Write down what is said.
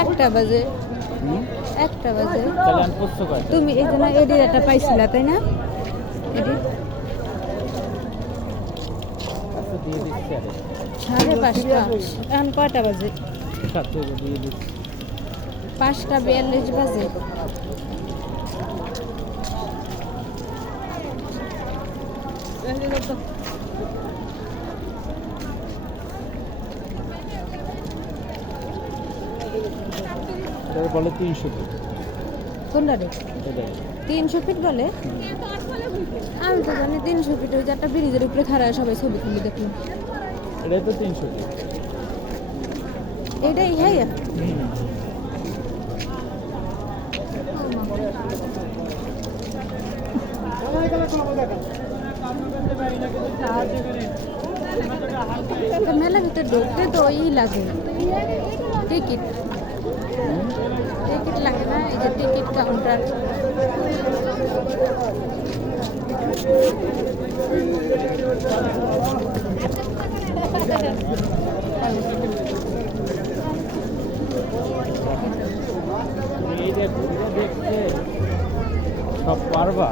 একটা বাজে একটা বাজে তাহলে আমি পুষতে পারি। তুমি এই জন্য এডির একটা পাইছিলা তাই না? এডি আচ্ছা দিয়ে দিচ্ছি আরে। 5:30 এখন কয়টা বাজে? সাথে দিয়ে দিচ্ছি। 5:42 বাজে। এটা বলে 300 ফিট। কোনটা রে? এটাই। 300 ফিট বলে? আমি তো জানি 300 ফিট ওই যে একটা ব্রিজের উপরে খাড়ায় সবাই ছবি তুলে দেখলাম। এটাই তো 300 ফিট। এটাই হ্যাঁ মেলার ভিতরে ঢুকতে তো ওই লাগে টিকিট টিকিট লাগে না এই যে টিকিট কাউন্টার এই যে ঘুরে দেখতে সব পারবা।